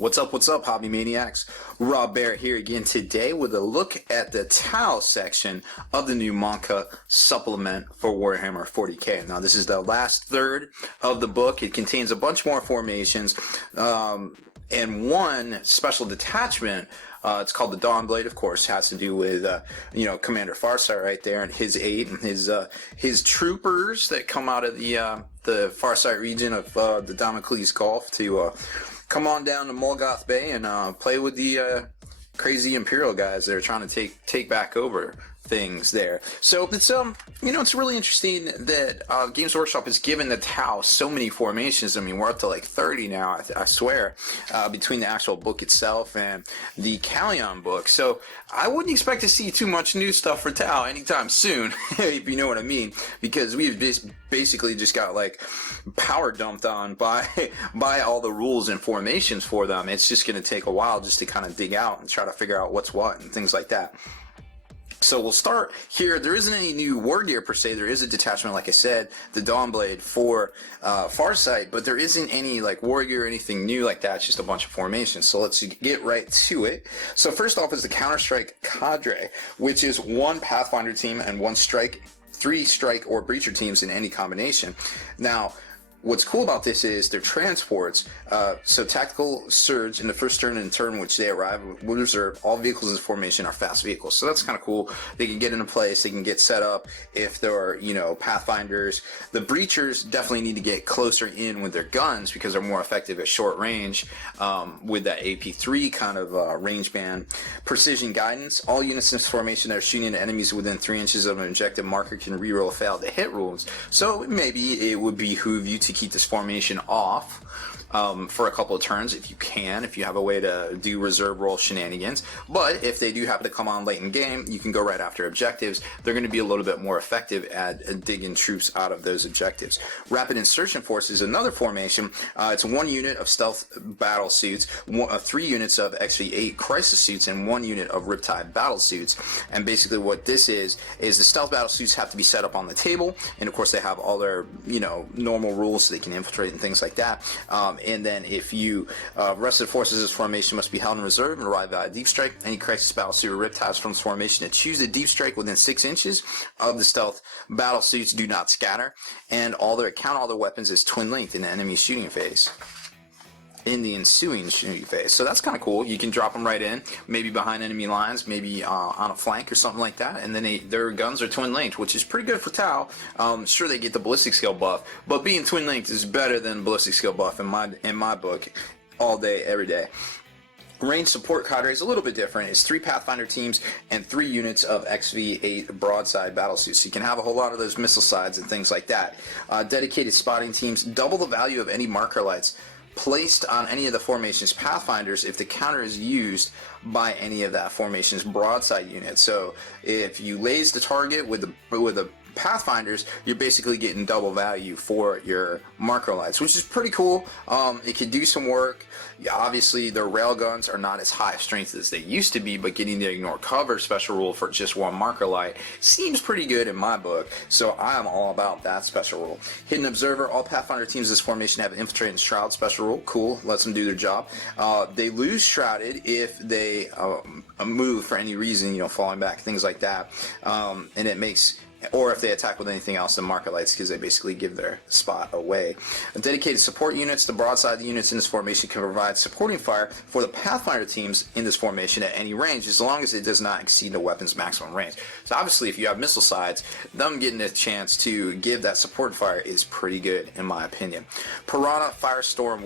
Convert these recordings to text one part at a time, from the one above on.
What's up, Hobby Maniacs? Rob Bear here again today with a look at the Tau section of the new Mont'ka Supplement for Warhammer 40k. Now, this is the last third of the book. It contains a bunch more formations and one special detachment. It's called the Dawn Blade, of course. Has to do with Commander Farsight right there and his aide and his troopers that come out of the Farsight region of the Damocles Gulf to come on down to Molgoth Bay and play with the crazy Imperial guys that are trying to take back over things there. So it's it's really interesting that Games Workshop has given the Tau so many formations. I mean, we're up to like 30 now, I swear, between the actual book itself and the Callion book. So I wouldn't expect to see too much new stuff for Tau anytime soon, if you know what I mean, because we've basically just got like power dumped on by all the rules and formations for them. It's just going to take a while just to kind of dig out and try to figure out what's what and things like that. So we'll start here. There isn't any new war gear per se. There is a detachment, like I said, the Dawn Blade for Farsight, but there isn't any like war gear or anything new like that. It's just a bunch of formations. So let's get right to it. So first off is the Counter-Strike Cadre, which is one Pathfinder team and one strike, 3 strike or breacher teams in any combination. Now, what's cool about this is their transports. So tactical surge in the first turn and turn in which they arrive will reserve. All vehicles in this formation are fast vehicles. So that's kind of cool. They can get into place. They can get set up if there are, Pathfinders. The breachers definitely need to get closer in with their guns because they're more effective at short range with that AP3 kind of range band. Precision guidance. All units in this formation that are shooting at enemies within 3 inches of an objective marker can reroll failed to hit rules. So maybe it would behoove you to keep this formation off for a couple of turns if you have a way to do reserve roll shenanigans. But if they do happen to come on late in game, you can go right after objectives. They're going to be a little bit more effective at digging troops out of those objectives. Rapid Insertion Force is another formation. It's 1 unit of stealth battle suits, 3 units of XV8 crisis suits, and 1 unit of Riptide battle suits. And basically what this is the stealth battle suits have to be set up on the table, and of course they have all their normal rules so they can infiltrate and things like that. And then if you rest of the forces of this formation must be held in reserve and arrive at a deep strike. Any crisis battle suit or Riptides from this formation that choose a deep strike within 6 inches of the stealth battle suits do not scatter, and count all their weapons as twin linked in the enemy shooting phase. In the ensuing shooting phase. So that's kind of cool. You can drop them right in, maybe behind enemy lines, maybe on a flank or something like that, and then their guns are twin linked, which is pretty good for Tau. Sure, they get the ballistic skill buff, but being twin linked is better than ballistic skill buff in my book, all day, every day. Range support cadre is a little bit different. It's 3 Pathfinder teams and 3 units of XV8 broadside battle suits. So you can have a whole lot of those missile sides and things like that. Dedicated spotting teams, double the value of any marker lights placed on any of the formation's Pathfinders if the counter is used by any of that formation's broadside unit. So if you laze the target with the Pathfinders, you're basically getting double value for your marker lights, which is pretty cool. It can do some work. Obviously, their railguns are not as high strength as they used to be, but getting the ignore cover special rule for just 1 marker light seems pretty good in my book, so I'm all about that special rule. Hidden Observer, all Pathfinder teams in this formation have Infiltrate and Shroud special rule. Cool, lets them do their job. They lose Shrouded if they move for any reason, falling back, things like that, and it makes... or if they attack with anything else than marker lights, because they basically give their spot away. Dedicated support units, the broadside units in this formation can provide supporting fire for the Pathfinder teams in this formation at any range, as long as it does not exceed the weapon's maximum range. So obviously if you have missile sides, them getting a chance to give that support fire is pretty good in my opinion. Piranha Firestream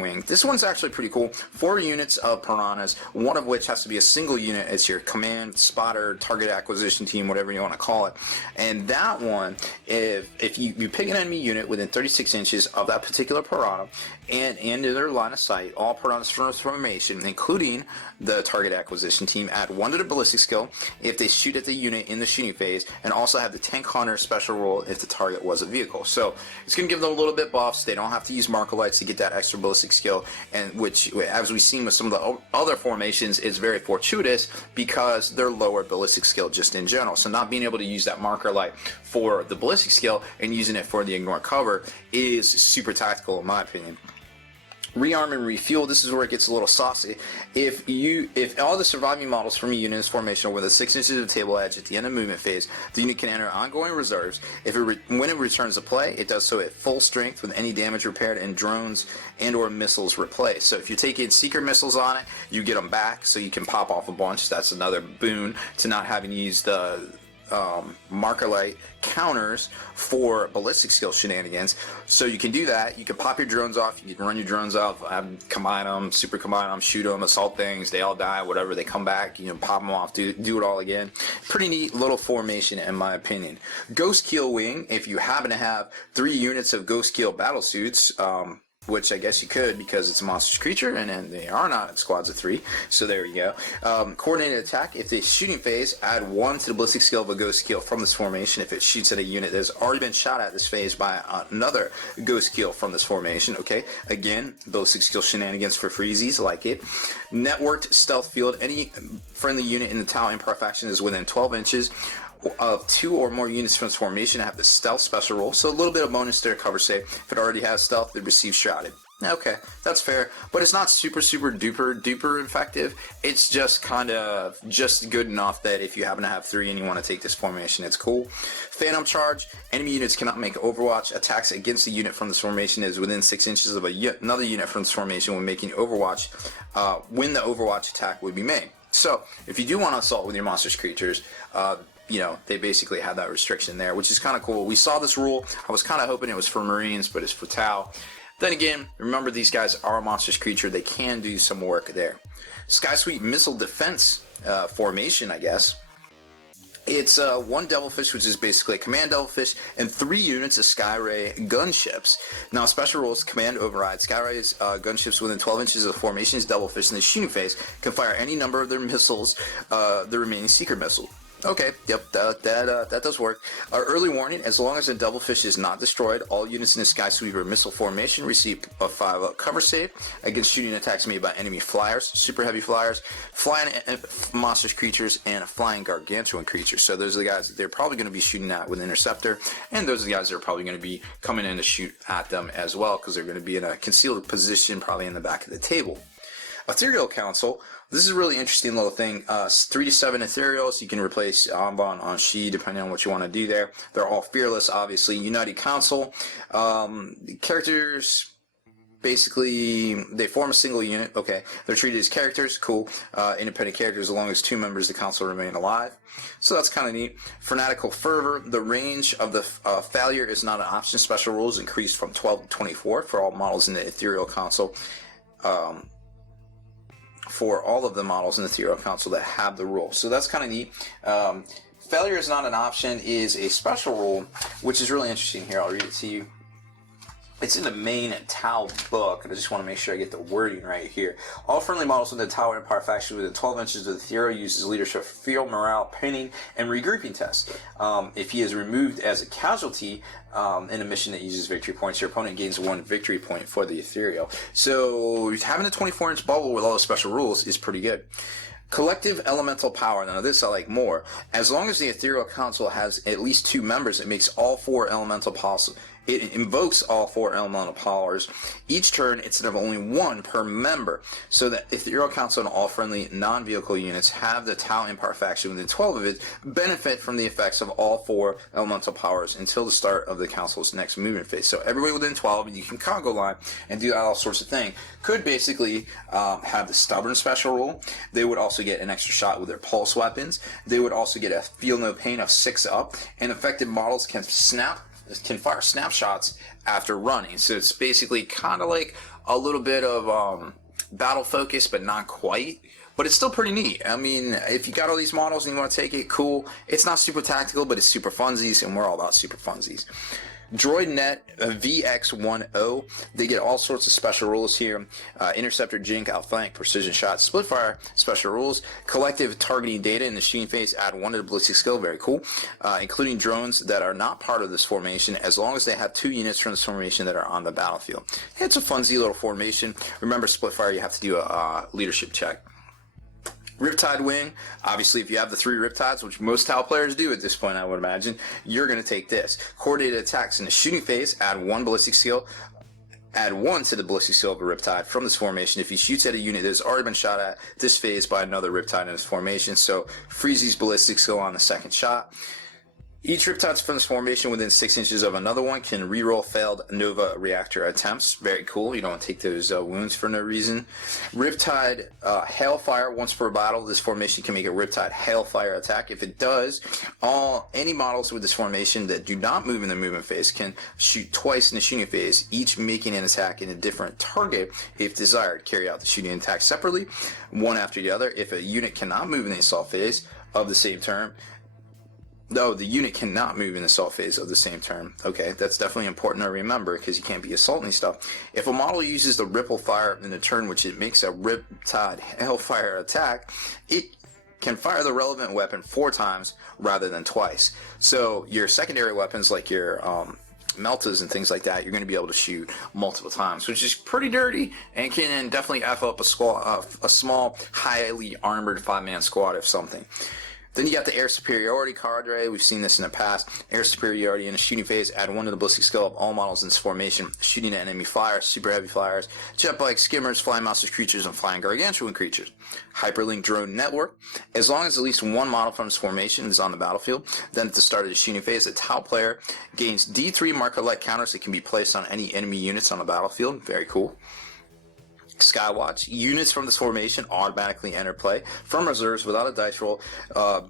Wing. This one's actually pretty cool. 4 units of Piranhas, one of which has to be a single unit as your command, spotter, target acquisition team, whatever you want to call it. And that one, if you pick an enemy unit within 36 inches of that particular Piranha and into their line of sight, all Piranhas from this formation, including the target acquisition team, add 1 to the ballistic skill if they shoot at the unit in the shooting phase, and also have the tank hunter special rule if the target was a vehicle. So it's going to give them a little bit buffs. They don't have to use marker lights to get that extra ballistic skill, and which, as we've seen with some of the other formations, is very fortuitous because they're lower ballistic skill just in general. So not being able to use that marker light for the ballistic skill and using it for the ignore cover is super tactical in my opinion. Rearm and refuel. This is where it gets a little saucy. If all the surviving models from a unit's formation are within 6 inches of the table edge at the end of movement phase, the unit can enter ongoing reserves. When it returns to play, it does so at full strength with any damage repaired and drones and/or missiles replaced. So if you're taking seeker missiles on it, you get them back, so you can pop off a bunch. That's another boon to not having used the marker light counters for ballistic skill shenanigans. So you can do that. You can pop your drones off. You can run your drones off, combine them, super combine them, shoot them, assault things. They all die, whatever. They come back. You know, pop them off. Do it all again. Pretty neat little formation, in my opinion. Ghostkeel Wing. If you happen to have 3 units of Ghostkeel battle suits, which I guess you could because it's a monstrous creature, and then they are not squads of 3, so there you go. Coordinated attack. If the shooting phase, add 1 to the ballistic skill of a Ghostkeel from this formation. If it shoots at a unit that has already been shot at this phase by another Ghostkeel from this formation, okay? Again, ballistic skill shenanigans for freezies, like it. Networked stealth field. Any friendly unit in the Tau Empire faction is within 12 inches of 2 or more units from its formation have the stealth special roll, so a little bit of bonus there, cover save. If it already has stealth, it receives shrouded. Okay, that's fair, but it's not super duper effective. It's just kind of just good enough that if you happen to have 3 and you want to take this formation, it's cool. Phantom charge. Enemy units cannot make Overwatch attacks against a unit from this formation that is within 6 inches of another unit from this formation when making Overwatch, when the Overwatch attack would be made. So if you do want to assault with your monstrous creatures, you know, they basically have that restriction there, which is kind of cool. We saw this rule. I was kind of hoping it was for Marines, but it's for Tau. Then again, remember, these guys are a monstrous creature. They can do some work there. Skysweep missile defense formation, I guess. It's 1 Devilfish, which is basically a command Devilfish, and 3 units of Skyray gunships. Now, special rules: command override. Skyray's gunships within 12 inches of the formation's Devilfish in the shooting phase can fire any number of their missiles, the remaining seeker missile. Okay, yep, that does work. Early warning: as long as the Devilfish is not destroyed, all units in the Skysweeper missile formation receive a 5 cover save against shooting attacks made by enemy flyers, super heavy flyers, flying monstrous creatures, and flying gargantuan creatures. So those are the guys that they're probably going to be shooting at with Interceptor, and those are the guys that are probably going to be coming in to shoot at them as well, because they're going to be in a concealed position, probably in the back of the table. Ethereal Council. This is a really interesting little thing. 3 to 7 Ethereals. You can replace Anban on Shi depending on what you want to do there. They're all fearless, obviously. United Council. Characters, basically, they form a single unit. Okay. They're treated as characters. Cool. Independent characters as long as 2 members of the council remain alive. So that's kind of neat. Fanatical Fervor. The range of the failure is not an option. Special rules increased from 12 to 24 for all models in the Ethereal Council. For all of the models in the Ethereal Council that have the rule. So that's kind of neat. Failure is not an option is a special rule, which is really interesting here. I'll read it to you. It's in the main Tau book, and I just want to make sure I get the wording right here. All friendly models in the Tau Empire faction within 12 inches of the Ethereal uses leadership, field morale, pinning, and regrouping tests. If he is removed as a casualty in a mission that uses victory points, your opponent gains 1 victory point for the Ethereal. So having a 24-inch bubble with all the special rules is pretty good. Collective elemental power. Now this I like more. As long as the Ethereal Council has at least 2 members, it makes all 4 elemental powers. It invokes all 4 elemental powers. Each turn, it's of only 1 per member. So that if the Ethereal Council and all friendly non-vehicle units have the Tau Empire faction within 12 of it, benefit from the effects of all 4 elemental powers until the start of the Council's next movement phase. So everybody within 12, and you can Congo line and do all sorts of things. Could basically have the Stubborn special rule. They would also get an extra shot with their pulse weapons. They would also get a Feel No Pain of 6 up, and affected models can fire snapshots after running. So it's basically kind of like a little bit of battle focus, but not quite. But it's still pretty neat. I mean, if you got all these models and you want to take it, cool. It's not super tactical, but it's super funsies, and we're all about super funsies. DroidNet VX10, they get all sorts of special rules here. Interceptor, Jink, Outflank, Precision Shot, Splitfire, special rules. Collective targeting data in the shooting phase, add 1 to the ballistic skill, very cool. Including drones that are not part of this formation, as long as they have 2 units from this formation that are on the battlefield. It's a funsy little formation. Remember, Splitfire, you have to do a leadership check. Riptide Wing, obviously if you have the 3 Riptides, which most Tau players do at this point I would imagine, you're going to take this. Coordinated attacks in the shooting phase, add 1 ballistic skill Add 1 to the ballistic skill of a Riptide from this formation if he shoots at a unit that has already been shot at this phase by another Riptide in this formation. So freeze these ballistic skill on the second shot. Each Riptide from this formation within 6 inches of another one can reroll failed Nova reactor attempts. Very cool. You don't take those wounds for no reason. Riptide Hailfire. Once per battle, this formation can make a Riptide Hailfire attack. If it does, any models with this formation that do not move in the movement phase can shoot twice in the shooting phase, each making an attack in a different target if desired. Carry out the shooting attack separately, one after the other. If a unit cannot move in the assault phase of the same turn, no, the unit cannot move in the assault phase of the same turn. Okay, that's definitely important to remember because you can't be assaulting stuff. If a model uses the Ripple Fire in the turn which it makes a Riptide Hellfire attack, it can fire the relevant weapon 4 times rather than twice. So your secondary weapons like your Meltas and things like that, you're going to be able to shoot multiple times, which is pretty dirty and can definitely F up a small, highly armored 5-man squad if something. Then you got the Air Superiority Cadre. We've seen this in the past. Air Superiority in a shooting phase. Add 1 to the ballistic skill of all models in this formation. Shooting at enemy flyers, super heavy flyers, jet bikes, skimmers, flying monsters creatures, and flying gargantuan creatures. Hyperlink drone network. As long as at least 1 model from this formation is on the battlefield, then at the start of the shooting phase, a Tau player gains D3 marker-like counters that can be placed on any enemy units on the battlefield. Very cool. Skywatch. Units from this formation automatically enter play from reserves without a dice roll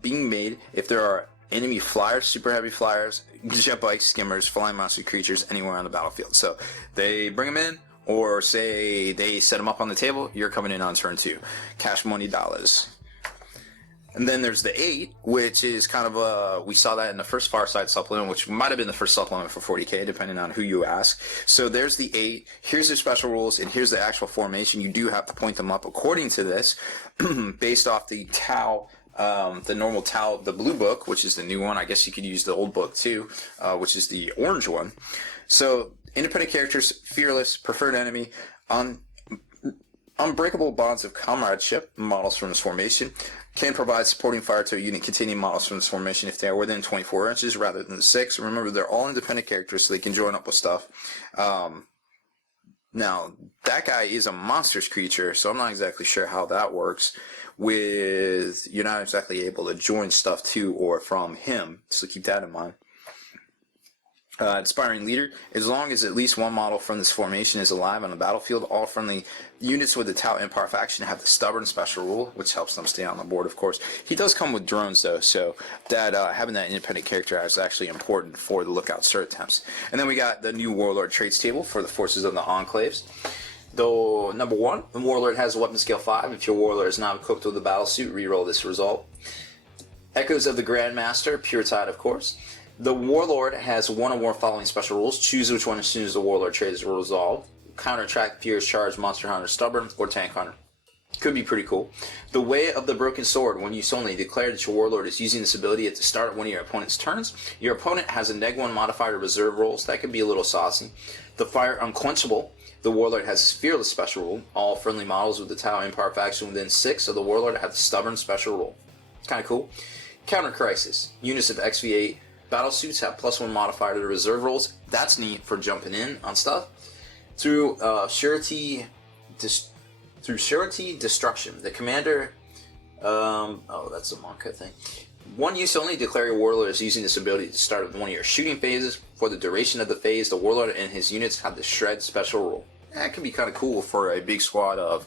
being made if there are enemy flyers, super heavy flyers, jet bikes, skimmers, flying monster creatures anywhere on the battlefield. So they bring them in, or say they set them up on the table, you're coming in on turn 2. Cash money dollars. And then there's the 8, which is kind of we saw that in the first Fireside supplement, which might have been the first supplement for 40k, depending on who you ask. So there's the 8. Here's the special rules, and here's the actual formation. You do have to point them up according to this, based off the Tau, the normal Tau, the blue book, which is the new one. I guess you could use the old book too, which is the orange one. So independent characters, fearless, preferred enemy, unbreakable bonds of comradeship, models from this formation, can provide supporting fire to a unit containing models from this formation if they are within 24 inches rather than 6. Remember, they're all independent characters, so they can join up with stuff. Now, that guy is a monsters creature, so I'm not exactly sure how that works. You're not exactly able to join stuff to or from him, so keep that in mind. Inspiring leader. As long as at least 1 model from this formation is alive on the battlefield, all friendly units with the Tau Empire faction have the stubborn special rule, which helps them stay on the board, of course. He does come with drones, though, so that having that independent character is actually important for the lookout start attempts. And then we got the new Warlord traits table for the forces of the Enclaves. Though, number 1, the Warlord has a weapon scale 5. If your Warlord is not equipped with a battle suit, reroll this result. Echoes of the Grandmaster, Puretide, of course. The Warlord has 1 or more following special rules. Choose which one as soon as the Warlord trait is resolved. Counterattack, Pierce, Charge, Monster Hunter, Stubborn, or Tank Hunter. Could be pretty cool. The Way of the Broken Sword. When used only, declare that your Warlord is using this ability at the start of one of your opponent's turns. Your opponent has a -1 modifier to reserve rolls. That could be a little saucy. The Fire Unquenchable. The Warlord has a Fearless special rule. All friendly models with the Tau Empire faction within 6 of the Warlord have the Stubborn special rule. Kind of cool. Counter Crisis. Units of XV8 battle suits have +1 modifier to the reserve rolls. That's neat for jumping in on stuff. Through surety destruction, the commander. That's a Mont'ka thing. 1 use only. Declare your Warlord is using this ability to start one of your shooting phases. For the duration of the phase, the Warlord and his units have the Shred special rule. That can be kind of cool for a big squad of,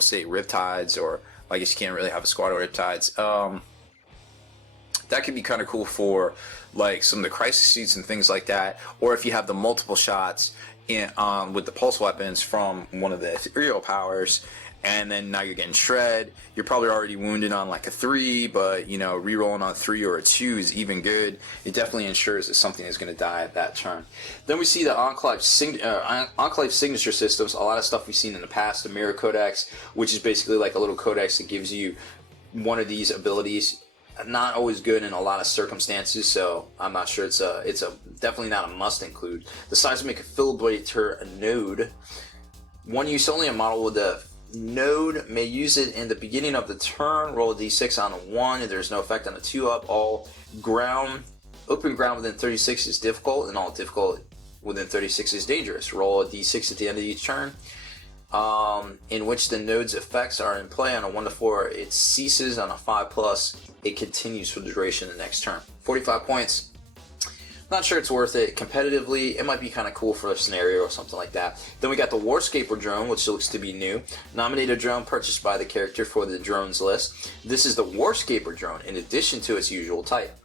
say Riptides, or I guess you can't really have a squad of Riptides. That could be kind of cool for like some of the crisis suits and things like that, or if you have the multiple shots with the pulse weapons from one of the ethereal powers, and then now you're getting shred. You're probably already wounded on like a 3, but re-rolling on a 3 or a 2 is even good. It definitely ensures that something is going to die at that turn. Then we see the Enclave signature systems. A lot of stuff we've seen in the past. The Mirror Codex, which is basically like a little codex that gives you one of these abilities. Not always good in a lot of circumstances, so I'm not sure it's definitely not a must include. The Seismic Fibrillator node. 1 use only. A model with a node may use it in the beginning of the turn. Roll a d6 on a 1, and there's no effect on a 2 up. All open ground within 36 is difficult, and all difficult within 36 is dangerous. Roll a d6 at the end of each turn, in which the node's effects are in play. On a 1 to 4, it ceases. On a 5+, it continues for the duration of the next turn. 45 points. Not sure it's worth it. Competitively, it might be kind of cool for a scenario or something like that. Then we got the Warscaper drone, which looks to be new. Nominate a drone purchased by the character for the drones list. This is the Warscaper drone, in addition to its usual type.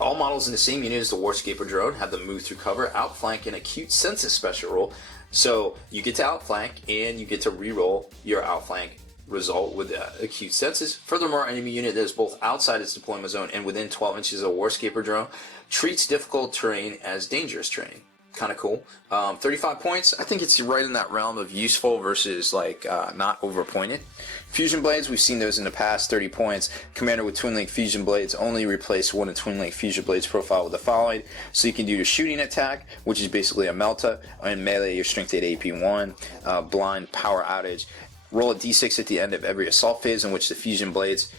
All models in the same unit as the Warscaper drone have the move through cover, outflank, and acute senses special roll. So you get to outflank, and you get to reroll your outflank result with acute senses. Furthermore, enemy unit that is both outside its deployment zone and within 12 inches of a Warscaper drone treats difficult terrain as dangerous terrain. Kind of cool. 35 points. I think it's right in that realm of useful versus like not overpointed. Fusion blades, we've seen those in the past. 30 points. Commander with twin link fusion blades, only replace one of twin link fusion blades profile with the following. So you can do your shooting attack, which is basically a melta, and melee your strength 8 AP1, blind power outage. Roll a d6 at the end of every assault phase in which the fusion blades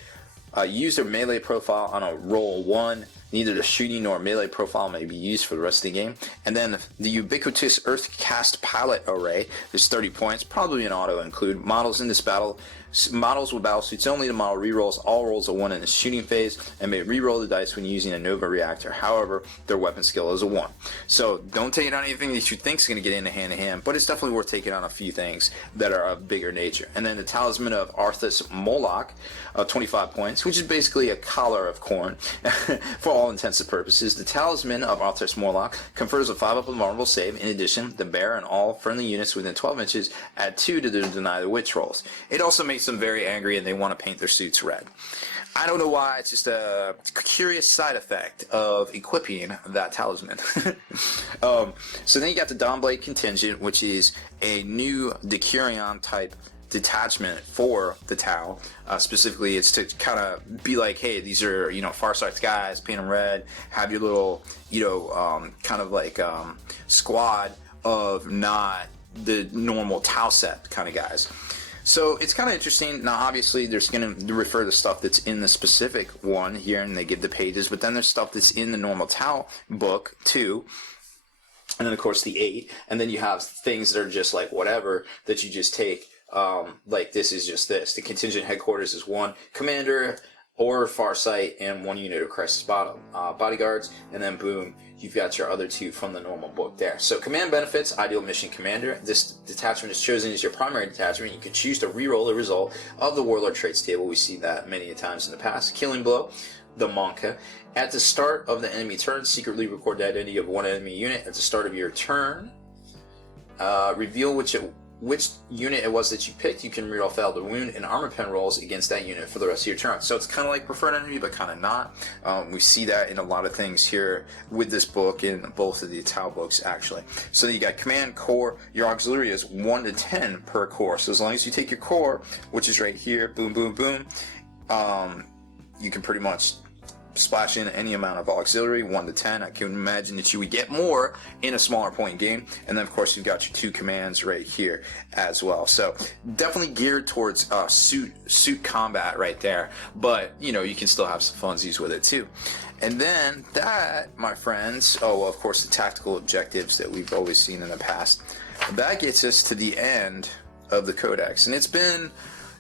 use their melee profile on a roll 1. Neither the shooting nor melee profile may be used for the rest of the game. And then the ubiquitous Earthcast Pilot Array is 30 points, probably an auto include. Models in this battle, models with battle suits only. The model rerolls all rolls of 1 in the shooting phase and may reroll the dice when using a Nova reactor. However, their weapon skill is a 1. So don't take it on anything that you think is going to get into hand-to-hand, but it's definitely worth taking on a few things that are of bigger nature. And then the Talisman of Arthas Moloch, 25 points, which is basically a collar of corn for all intents and purposes. The Talisman of Arthas Moloch confers a 5 up on marble save. In addition, the bear and all friendly units within 12 inches add 2 to the deny the witch rolls. It also makes them very angry and they want to paint their suits red. I don't know why, it's just a curious side effect of equipping that talisman. So then you got the Dawnblade Contingent, which is a new Decurion type detachment for the Tau. Specifically, it's to kind of be like, hey, these are, you know, Farsight's guys, paint them red, have your little, you know, kind of like squad of not the normal Tau set kind of guys. So it's kind of interesting. Now, obviously, there's going to refer to stuff that's in the specific one here, and they give the pages, but then there's stuff that's in the normal Tau book, too. And then, of course, the 8. And then you have things that are just like whatever that you just take. Like this is just this. The contingent headquarters is 1 commander or Farsight and 1 unit of crisis bodyguards, and then boom, you've got your other 2 from the normal book there. So command benefits: ideal mission commander. This detachment is chosen as your primary detachment. You can choose to reroll the result of the Warlord traits table. We see that many times in the past. Killing blow, the Mont'ka. At the start of the enemy turn, secretly record the identity of 1 enemy unit. At the start of your turn, reveal which unit it was that you picked. You can reroll failed to wound and armor pen rolls against that unit for the rest of your turn. So it's kind of like preferred enemy, but kind of not. We see that in a lot of things here with this book, in both of the Tau books, actually. So you got command, core. Your auxiliary is 1 to 10 per core. So as long as you take your core, which is right here, boom, boom, boom, you can pretty much splash in any amount of auxiliary, 1 to 10. I can imagine that you would get more in a smaller point game. And then, of course, you've got your 2 commands right here as well. So definitely geared towards suit combat right there. But, you know, you can still have some funsies with it too. And then that, my friends, oh, well, of course, the tactical objectives that we've always seen in the past. That gets us to the end of the Codex. And it's been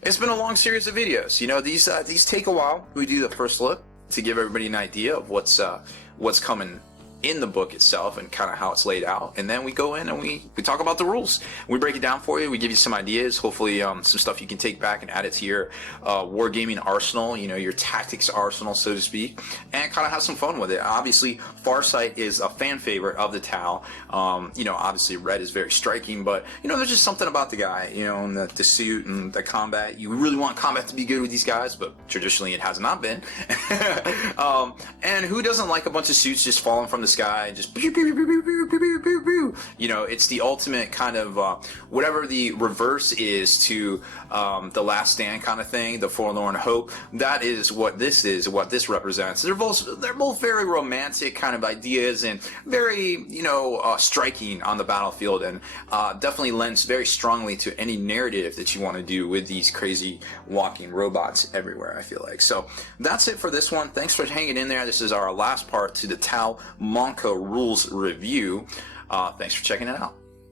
a long series of videos. You know, these take a while. We do the first look to give everybody an idea of what's coming in the book itself and kind of how it's laid out, and then we go in and we talk about the rules. We break it down for you. We give you some ideas, hopefully some stuff you can take back and add it to your wargaming arsenal, you know, your tactics arsenal, so to speak, and kind of have some fun with it. Obviously, Farsight is a fan favorite of the Tau. You know, obviously red is very striking, but you know, there's just something about the guy, you know, and the suit and the combat. You really want combat to be good with these guys, but traditionally it has not been. And who doesn't like a bunch of suits just falling from the sky and just pew, pew, pew, pew, pew, pew, pew, pew, pew. You know, it's the ultimate kind of whatever the reverse is to the Last Stand kind of thing, the Forlorn Hope. That is what this represents. They're both very romantic kind of ideas and very, you know, striking on the battlefield, and definitely lends very strongly to any narrative that you want to do with these crazy walking robots everywhere, I feel like. So that's it for this one. Thanks for hanging in there. This this is our last part to the Tau Mont'ka rules review. Thanks for checking it out.